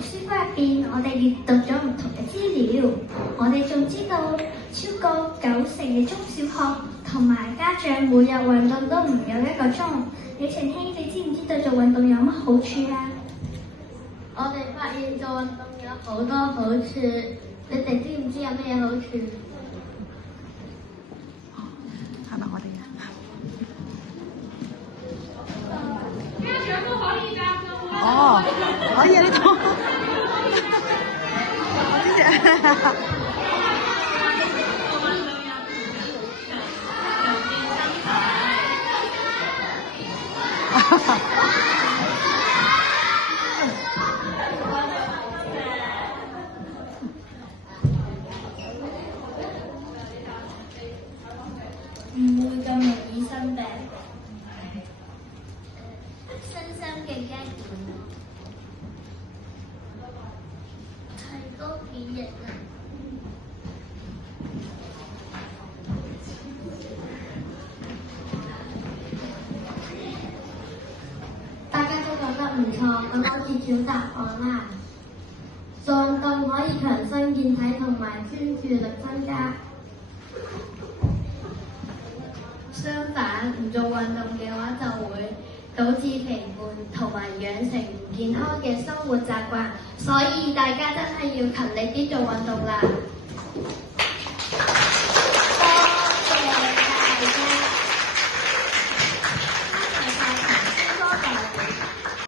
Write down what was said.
書入邊，我哋閱讀咗唔同嘅資料，我哋仲知道超過90%嘅中小學同埋家長每日運動都唔夠1個鐘。李晴希，你知唔知道做運動有乜好處啊？我哋發現做運動有好多好處，你哋知唔知有咩好處？係咪我哋啊？家長都可以答㗎喎。哦，可以啊，呢度。唔會咁容易生病。身心嘅一提高免疫力。大家都覺得唔錯，咁我揭曉答案啦。做運動可以強身健體同埋專注力增加。相反，唔做運動嘅話，就會導致肥胖同埋養成唔健康嘅生活習慣，所以大家真係要勤力啲做運動啦。